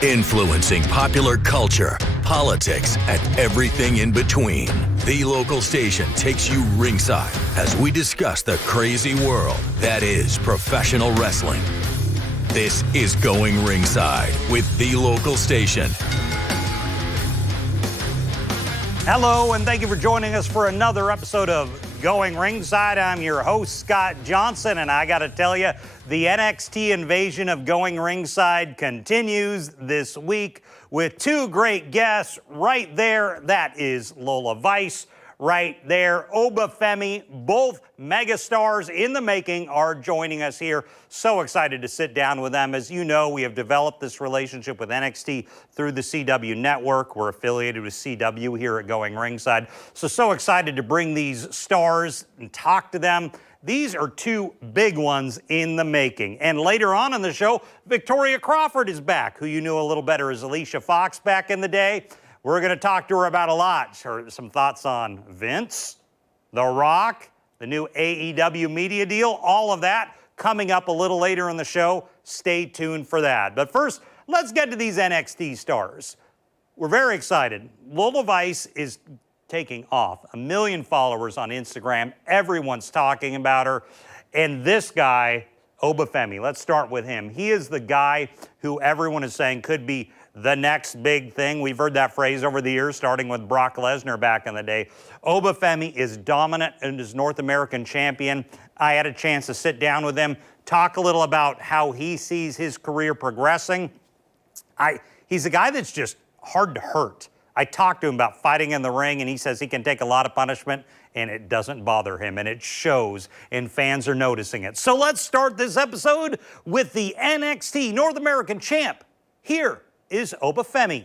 influencing popular culture, politics, and everything in between. The local station takes you ringside as we discuss the crazy world that is professional wrestling. This is Going Ringside with the local station. Hello, and thank you for joining us for another episode of Going Ringside. I'm your host, Scott Johnson, and I got to tell you, the NXT invasion of Going Ringside continues this week with two great guests right there. That is Lola Vice. Right there, Oba Femi, both megastars in the making, are joining us here. So excited to sit down with them. As you know, we have developed this relationship with NXT through the CW network. We're affiliated with CW here at Going Ringside. So excited to bring these stars and talk to them. These are two big ones in the making. And later on in the show, Victoria Crawford is back, who you knew a little better as Alicia Fox back in the day. We're going to talk to her about a lot. Some thoughts on Vince, The Rock, the new AEW media deal, all of that coming up a little later in the show. Stay tuned for that. But first, let's get to these NXT stars. We're very excited. Lola Vice is taking off. 1 million followers on Instagram. Everyone's talking about her. And this guy, Oba Femi, let's start with him. He is the guy who everyone is saying could be the next big thing. We've heard that phrase over the years, starting with Brock Lesnar back in the day. Oba Femi is dominant and is North American champion. I had a chance to sit down with him, talk a little about how he sees his career progressing. He's a guy that's just hard to hurt. I talked to him about fighting in the ring, and he says he can take a lot of punishment, and it doesn't bother him, and it shows, and fans are noticing it. So let's start this episode with the NXT North American champ. Here is Oba Femi.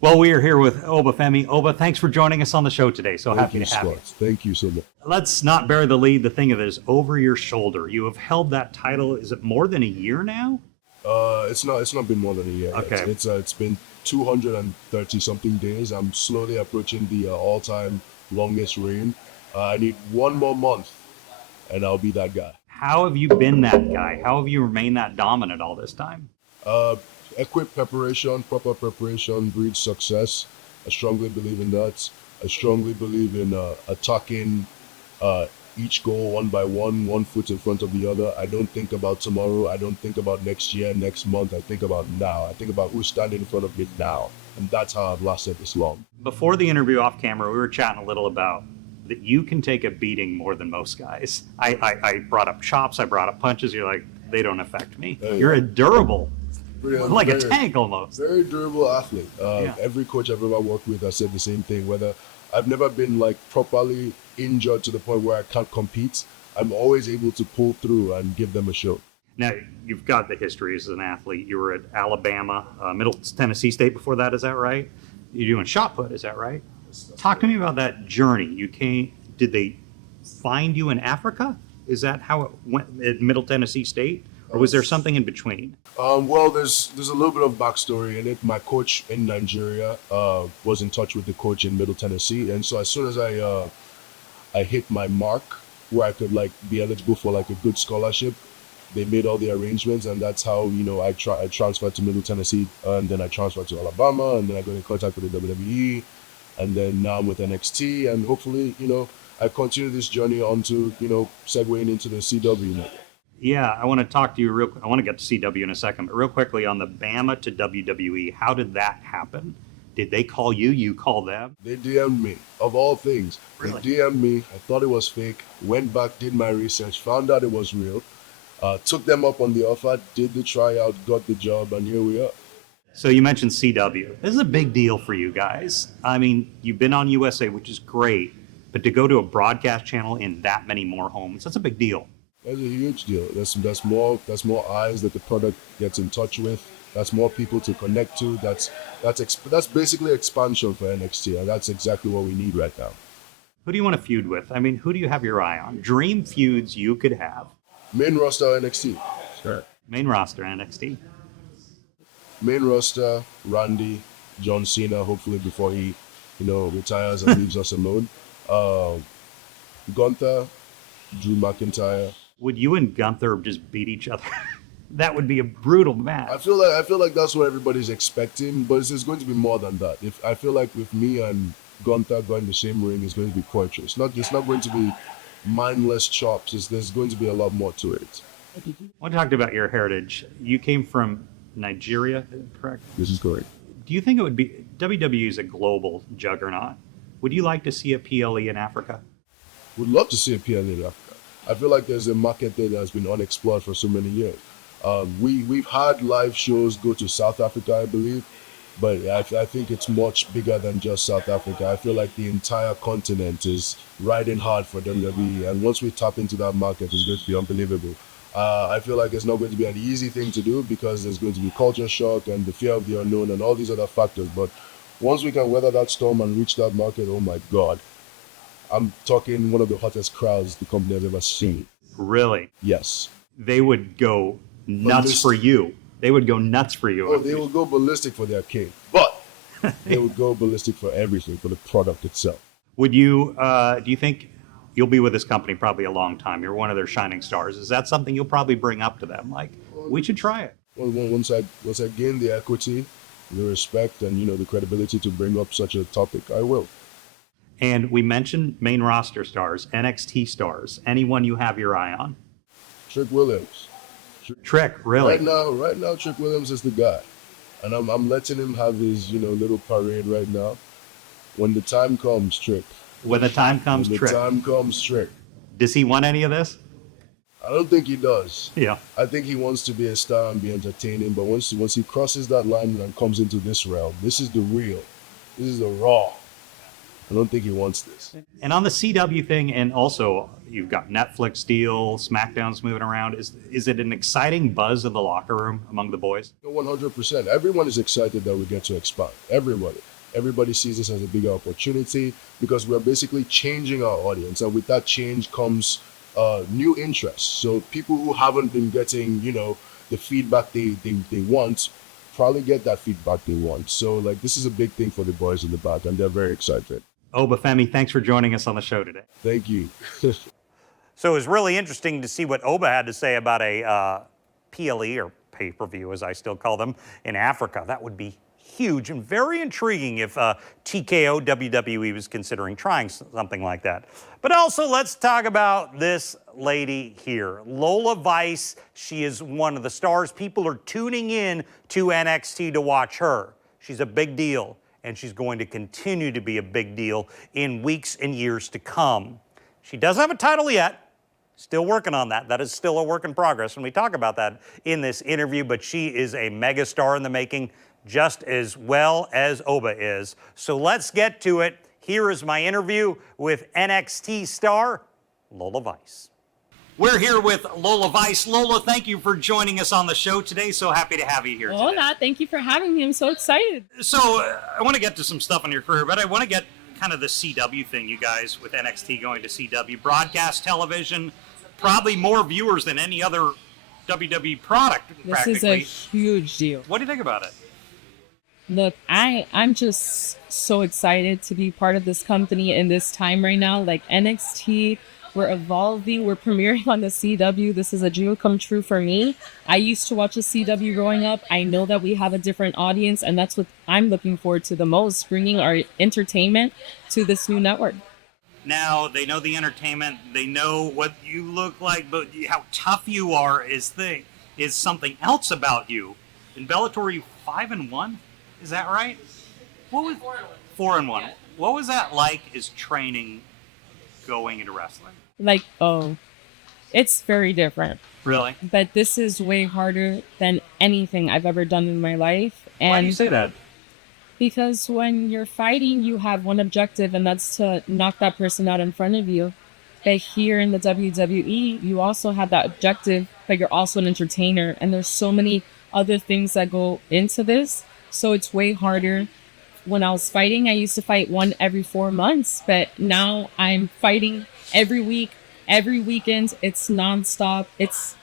Well, we are here with Oba Femi. Oba, thanks for joining us on the show today. So happy to have you. Thank you so much. Let's not bury the lead. The thing of it is over your shoulder. You have held that title. Is it more than a year now? It's not been more than a year. Okay. It's been 230 something days. I'm slowly approaching the all-time longest reign. I need one more month, and I'll be that guy. How have you been that guy? How have you remained that dominant all this time? Proper preparation breeds success. I strongly believe in that. I strongly believe in attacking each goal one by one foot in front of the other. I don't think about tomorrow. I don't think about next year, next month. I think about now. I think about who's standing in front of me now. And that's how I've lasted this long. Before the interview off camera, we were chatting a little about that you can take a beating more than most guys. I brought up chops, I brought up punches. You're like, they don't affect me. You're a durable, like a tank almost. Very durable athlete. Every coach I've ever worked with has said the same thing. Whether I've never been like properly injured to the point where I can't compete, I'm always able to pull through and give them a show. Now, you've got the history as an athlete. You were at Alabama, Middle Tennessee State before that, is that right? You're doing shot put, is that right? Talk to me about that journey. You came, did they find you in Africa? Is that how it went at Middle Tennessee State? Or was there something in between? Well, there's a little bit of backstory in it. My coach in Nigeria was in touch with the coach in Middle Tennessee, and so as soon as I hit my mark where I could like be eligible for like a good scholarship, they made all the arrangements, and that's how I transferred to Middle Tennessee, and then I transferred to Alabama, and then I got in contact with the WWE, and then now I'm with NXT, and hopefully I continue this journey onto segueing into the CW network. Yeah, I want to talk to you I want to get to CW in a second, but real quickly on the Bama to WWE, how did that happen? Did they call you? You call them? They DM'd me, of all things. Really? They DM'd me. I thought it was fake. Went back, did my research, found out it was real. Took them up on the offer, did the tryout, got the job, and here we are. So you mentioned CW. This is a big deal for you guys. I mean, you've been on USA, which is great, but to go to a broadcast channel in that many more homes, that's a big deal. That's a huge deal. That's more eyes that the product gets in touch with. That's more people to connect to. That's basically expansion for NXT, and that's exactly what we need right now. Who do you want to feud with? I mean, who do you have your eye on? Dream feuds you could have. Main roster NXT. Sure. Main roster NXT. Main roster, Randy, John Cena, hopefully before he, retires and leaves us alone. Gunther, Drew McIntyre. Would you and Gunther just beat each other? that would be a brutal match. I feel like that's what everybody's expecting, but it's going to be more than that. If I feel like with me and Gunther going the same ring, it's going to be poetry. It's not going to be mindless chops. There's going to be a lot more to it. I want to talk about your heritage. You came from Nigeria, correct? This is correct. Do you think it would be, WWE is a global juggernaut. Would you like to see a PLE in Africa? Would love to see a PLE in Africa. I feel like there's a market there that's been unexplored for so many years. We've had live shows go to South Africa, I believe, but I think it's much bigger than just South Africa. I feel like the entire continent is riding hard for WWE, and once we tap into that market, it's going to be unbelievable. I feel like it's not going to be an easy thing to do because there's going to be culture shock and the fear of the unknown and all these other factors. But once we can weather that storm and reach that market, oh my God, I'm talking one of the hottest crowds the company has ever seen. Really? Yes. They would go nuts for you. They would go nuts for you. Oh, they will go ballistic for their king, but they would go ballistic for everything, for the product itself. Would you, do you think you'll be with this company probably a long time? You're one of their shining stars. Is that something you'll probably bring up to them? Like, we should try it. Well, once I gain the equity, the respect, and the credibility to bring up such a topic, I will. And we mentioned main roster stars, NXT stars. Anyone you have your eye on? Trick Williams. Trick, really? Right now, Trick Williams is the guy, and I'm letting him have his little parade right now. When the time comes, Trick. When the time comes, Trick. When the time comes, Trick. Does he want any of this? I don't think he does. Yeah. I think he wants to be a star and be entertaining, but once he crosses that line and comes into this realm, this is the real. This is the raw. I don't think he wants this. And on the CW thing, and also you've got Netflix deal, SmackDown's moving around. Is it an exciting buzz in the locker room among the boys? 100%. Everyone is excited that we get to expand. Everybody sees this as a bigger opportunity because we're basically changing our audience, and with that change comes new interests. So people who haven't been getting, the feedback they want, probably get that feedback they want. So this is a big thing for the boys in the back, and they're very excited. Oba Femi, thanks for joining us on the show today. Thank you. So it was really interesting to see what Oba had to say about a PLE, or pay-per-view as I still call them, in Africa. That would be huge and very intriguing if TKO WWE was considering trying something like that. But also, let's talk about this lady here, Lola Vice. She is one of the stars. People are tuning in to NXT to watch her. She's a big deal, and she's going to continue to be a big deal in weeks and years to come. She doesn't have a title yet. Still working on that. That is still a work in progress, and we talk about that in this interview, but she is a megastar in the making, just as well as Oba is. So let's get to it. Here is my interview with NXT star Lola Vice. We're here with Lola Vice. Lola, thank you for joining us on the show today. So happy to have you here today. Hola, thank you for having me. I'm so excited. So I want to get to some stuff on your career, but I want to get kind of the CW thing, you guys, with NXT going to CW. Broadcast television, probably more viewers than any other WWE product, This is a huge deal. What do you think about it? Look, I'm just so excited to be part of this company in this time right now. Like NXT, we're evolving, we're premiering on the CW. This is a dream come true for me. I used to watch the CW growing up. I know that we have a different audience, and that's what I'm looking forward to the most, bringing our entertainment to this new network. Now, they know the entertainment, they know what you look like, but how tough you are is something else about you. In Bellator, you 5-1? Is that right? What was 4-1? What was that like as training going into wrestling? It's very different. Really? But this is way harder than anything I've ever done in my life. And why do you say that? Because when you're fighting, you have one objective, and that's to knock that person out in front of you. But here in the WWE, you also have that objective, but you're also an entertainer. And there's so many other things that go into this. So it's way harder. When I was fighting, I used to fight one every 4 months, but now I'm fighting every week, every weekend. It's nonstop. It's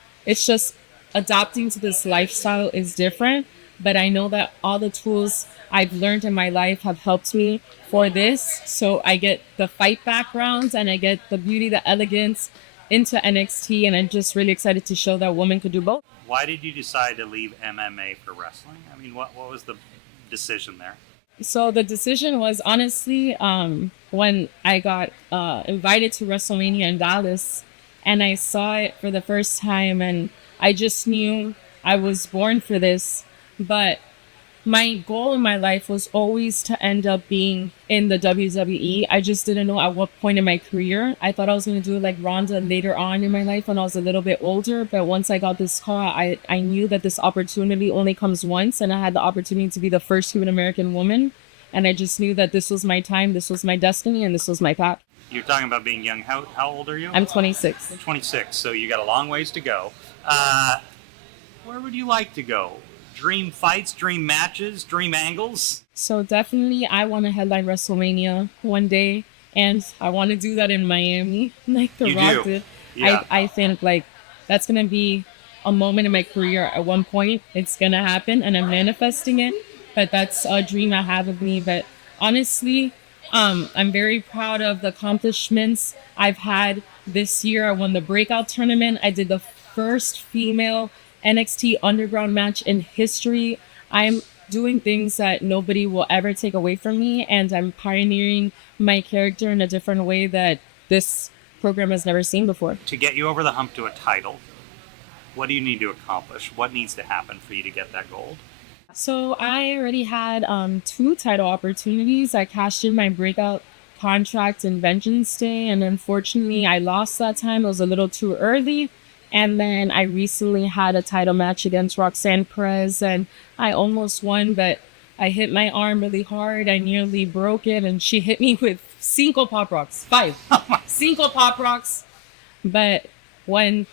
just adapting to this lifestyle is different, but I know that all the tools I've learned in my life have helped me for this. So I get the fight backgrounds, and I get the beauty, the elegance, into NXT, and I'm just really excited to show that women could do both. Why did you decide to leave MMA for wrestling? I mean, what was the decision there? So the decision was honestly when I got invited to WrestleMania in Dallas, and I saw it for the first time, and I just knew I was born for this. But my goal in my life was always to end up being in the WWE. I just didn't know at what point in my career. I thought I was going to do it like Ronda later on in my life when I was a little bit older. But once I got this call, I knew that this opportunity only comes once. And I had the opportunity to be the first Cuban American woman. And I just knew that this was my time, this was my destiny, and this was my path. You're talking about being young. How old are you? I'm 26. 26, so you got a long ways to go. Where would you like to go? Dream fights, dream matches, dream angles? So definitely I want to headline WrestleMania one day, and I want to do that in Miami like The Rock did. Yeah. I think like that's going to be a moment in my career at one point. It's going to happen, and I'm manifesting it, but that's a dream I have of me. But honestly, I'm very proud of the accomplishments I've had this year. I won the breakout tournament. I did the first female NXT Underground match in history. I'm doing things that nobody will ever take away from me, and I'm pioneering my character in a different way that this program has never seen before. To get you over the hump to a title, what do you need to accomplish? What needs to happen for you to get that gold? So I already had 2 title opportunities. I cashed in my breakout contract in Vengeance Day, and unfortunately I lost that time. It was a little too early. And then I recently had a title match against Roxanne Perez, and I almost won, but I hit my arm really hard. I nearly broke it, and she hit me with 5 pop rocks. 5 pop rocks. But when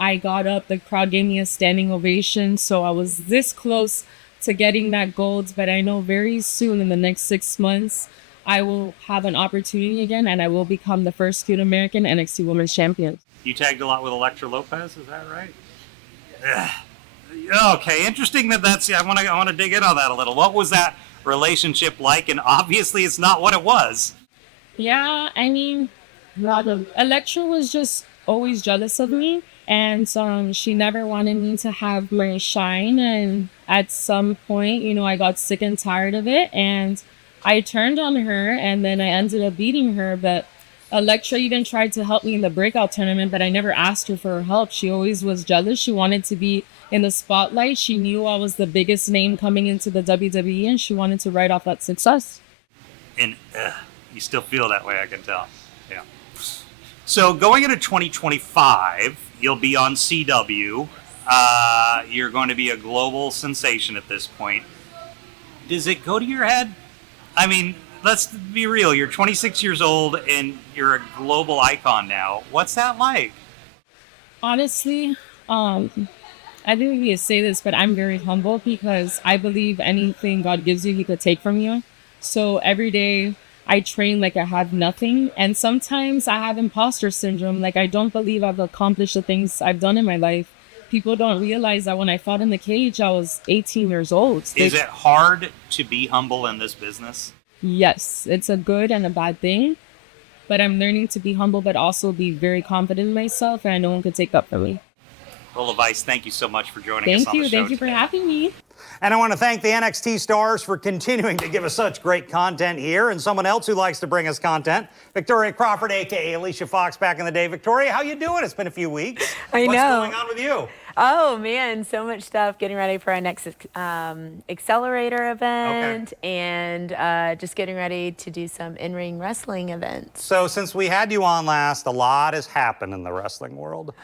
I got up, the crowd gave me a standing ovation, so I was this close to getting that gold. But I know very soon, in the next 6 months, I will have an opportunity again, and I will become the first Cuban American NXT Women's Champion. You tagged a lot with Elektra Lopez, is that right? Ugh. Okay, interesting that's. I want to dig in on that a little. What was that relationship like? And obviously, it's not what it was. Yeah, I mean, Elektra was just always jealous of me, and she never wanted me to have my shine. And at some point, I got sick and tired of it, and I turned on her, and then I ended up beating her. But Elektra even tried to help me in the breakout tournament, but I never asked her for her help. She always was jealous. She wanted to be in the spotlight. She knew I was the biggest name coming into the WWE, and she wanted to write off that success. And you still feel that way, I can tell. Yeah. So going into 2025, you'll be on CW. You're going to be a global sensation at this point. Does it go to your head? I mean, let's be real. You're 26 years old and you're a global icon now. What's that like? Honestly, I didn't need to say this, but I'm very humble because I believe anything God gives you, He could take from you. So every day I train like I have nothing. And sometimes I have imposter syndrome. Like I don't believe I've accomplished the things I've done in my life. People don't realize that when I fought in the cage, I was 18 years old. Is it hard to be humble in this business? Yes, it's a good and a bad thing, but I'm learning to be humble, but also be very confident in myself, and no one could take up for me. Lola Vice, thank you so much for joining us on the show. Thank you for having me. And I want to thank the NXT stars for continuing to give us such great content here. And someone else who likes to bring us content, Victoria Crawford, a.k.a. Alicia Fox back in the day. Victoria, how you doing? It's been a few weeks. I know. What's going on with you? Oh, man, so much stuff. Getting ready for our next Accelerator event, and just getting ready to do some in-ring wrestling events. So since we had you on last, a lot has happened in the wrestling world.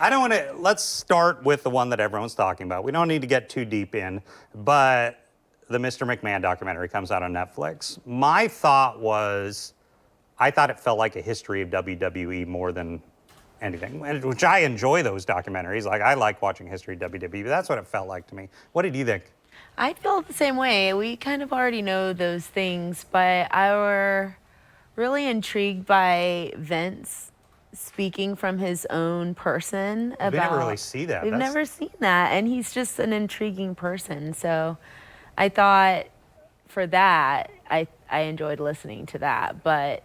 Let's start with the one that everyone's talking about. We don't need to get too deep in, but the Mr. McMahon documentary comes out on Netflix. My thought was, I thought it felt like a history of WWE more than anything, which I enjoy those documentaries. Like, I like watching history of WWE, but that's what it felt like to me. What did you think? I feel the same way. We kind of already know those things, but I were really intrigued by Vince speaking from his own person about... We never really see that. We've never seen that, and he's just an intriguing person. So I thought for that, I enjoyed listening to that. But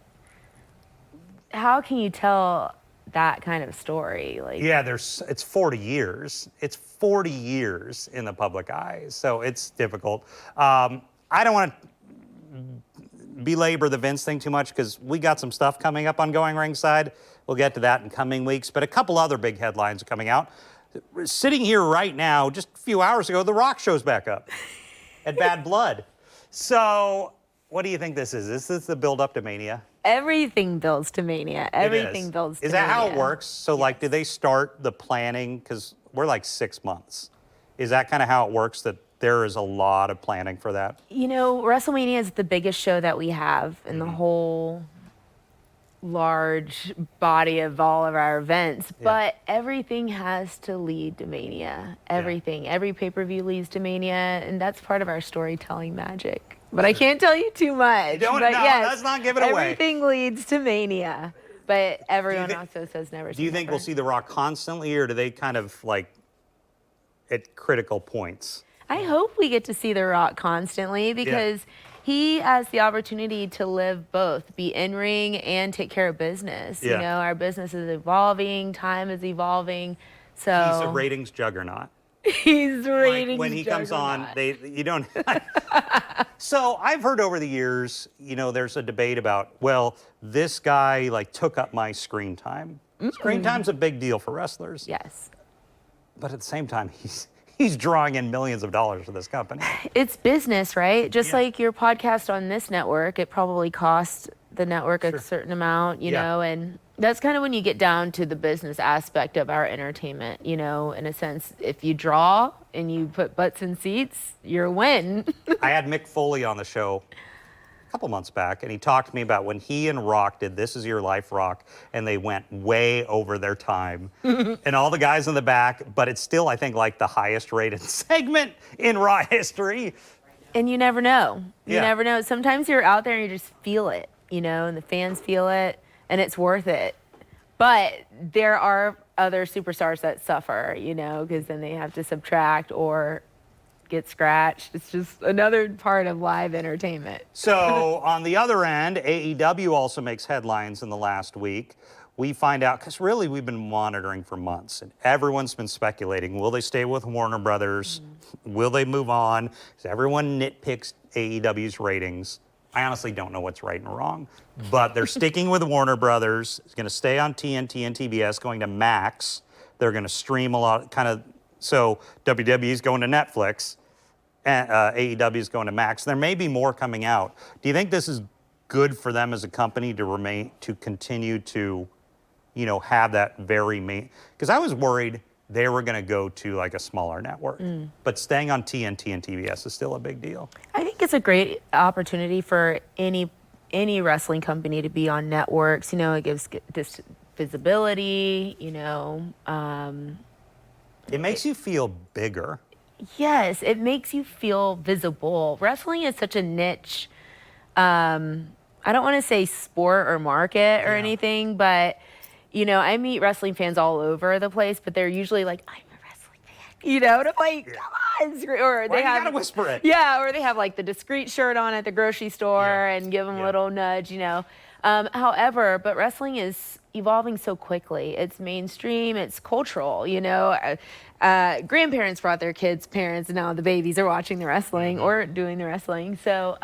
how can you tell that kind of story. Like, Yeah, it's 40 years. It's 40 years in the public eye, so it's difficult. I don't want to belabor the Vince thing too much because we got some stuff coming up on Going Ringside. We'll get to that in coming weeks, but a couple other big headlines are coming out. Sitting here right now, just a few hours ago, The Rock shows back up at Bad Blood. So what do you think this is? Is this the build-up to Mania? everything builds to Mania. Everything builds to Is that Mania. how it works? So, like, do they start the planning? Because we're like 6 months. Is that kind of how it works, that there is a lot of planning for that? You know, WrestleMania is the biggest show that we have in the whole large body of all of our events, but everything has to lead to Mania. Everything. Every pay-per-view leads to Mania, and that's part of our storytelling magic. But I can't tell you too much. Don't, but no, yes, let's not give it away. Everything leads to Mania, but everyone also says never say Do you think never. we'll see The Rock constantly, or do they kind of, like, at critical points? I hope we get to see The Rock constantly because he has the opportunity to live both, be in ring and take care of business. You know, our business is evolving, time is evolving. So He's a ratings juggernaut. he's ratings When he comes on, juggernaut. you don't. So I've heard over the years, you know, there's a debate about, well, this guy like took up my screen time. Screen time's a big deal for wrestlers. Yes. But at the same time, he's drawing in millions of dollars for this company. It's business, right? Just like your podcast on this network, it probably costs the network a certain amount, you know, and that's kind of when you get down to the business aspect of our entertainment, you know, in a sense. If you draw and you put butts in seats, you're a win. I had Mick Foley on the show a couple months back, and he talked to me about when he and Rock did This Is Your Life, Rock, and they went way over their time. And all the guys in the back, but it's still, I think, like the highest rated segment in Raw history. And you never know. You Yeah. never know. Sometimes you're out there and you just feel it, you know, and the fans feel it, and it's worth it. But there are other superstars that suffer, you know, because then they have to subtract or get scratched. It's just another part of live entertainment. So on the other end, AEW also makes headlines in the last week. We find out, because really we've been monitoring for months, and everyone's been speculating, will they stay with Warner Brothers? Will they move on? Because everyone nitpicks AEW's ratings. I honestly don't know what's right and wrong, but they're sticking with Warner Brothers. It's going to stay on TNT and TBS, going to Max. They're going to stream a lot, kind of, so WWE's going to Netflix, and AEW is going to Max. There may be more coming out. Do you think this is good for them as a company to continue to, you know, have that very main? Because I was worried they were going to go to like a smaller network, but staying on TNT and TBS is still a big deal. I think it's a great opportunity for any wrestling company to be on networks. You know, it gives this visibility, you know. It makes you feel bigger. Yes, it makes you feel visible. Wrestling is such a niche, I don't want to say sport or market or anything, but, you know, I meet wrestling fans all over the place, but they're usually like, I'm a wrestling fan, you know, and I'm like, come on. Or Why you gotta whisper it? Yeah, or they have like the discreet shirt on at the grocery store and give them a little nudge, you know. However, but wrestling is evolving so quickly. It's mainstream, it's cultural, you know. Grandparents brought their kids' parents, and now the babies are watching the wrestling or doing the wrestling. So,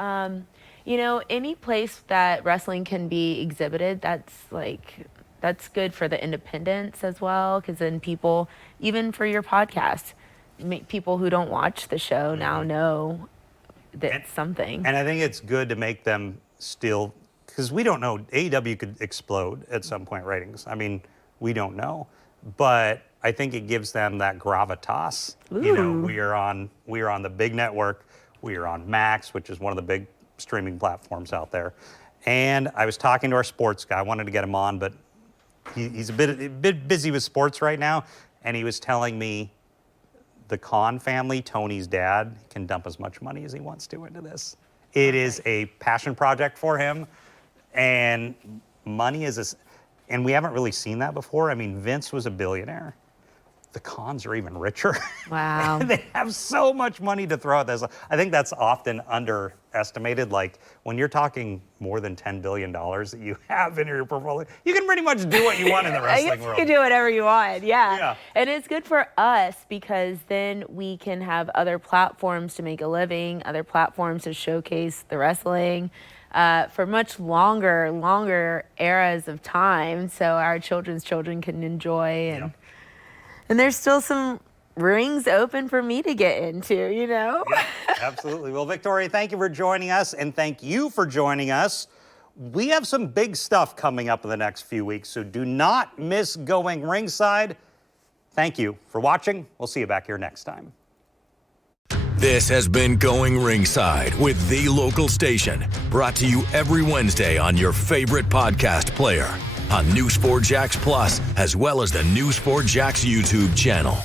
you know, any place that wrestling can be exhibited, that's good for the independents as well, because then people, even for your podcast, people who don't watch the show now know that it's something. And I think it's good to make them still, because we don't know, AEW could explode at some point, ratings. I mean, we don't know. But I think it gives them that gravitas. You know, we are on the big network. We are on Max, which is one of the big streaming platforms out there. And I was talking to our sports guy. I wanted to get him on, but he's a bit busy with sports right now. And he was telling me the Khan family, Tony's dad, can dump as much money as he wants to into this. It is a passion project for him. And money is and we haven't really seen that before. I mean, Vince was a billionaire. the Khans are even richer. Wow. They have so much money to throw at this. I think that's often underestimated. Like when you're talking more than $10 billion that you have in your portfolio, you can pretty much do what you want in the I wrestling guess world. you can do whatever you want, yeah. Yeah. And it's good for us because then we can have other platforms to make a living, other platforms to showcase the wrestling for much longer eras of time, so our children's children can enjoy. And there's still some rings open for me to get into, you know? Yeah, absolutely. Well, Victoria, thank you for joining us, and thank you for joining us. We have some big stuff coming up in the next few weeks, so do not miss Going Ringside. Thank you for watching. We'll see you back here next time. This has been Going Ringside with The Local Station, brought to you every Wednesday on your favorite podcast player, on New Sport Jacks Plus, as well as the New Sport Jacks YouTube channel.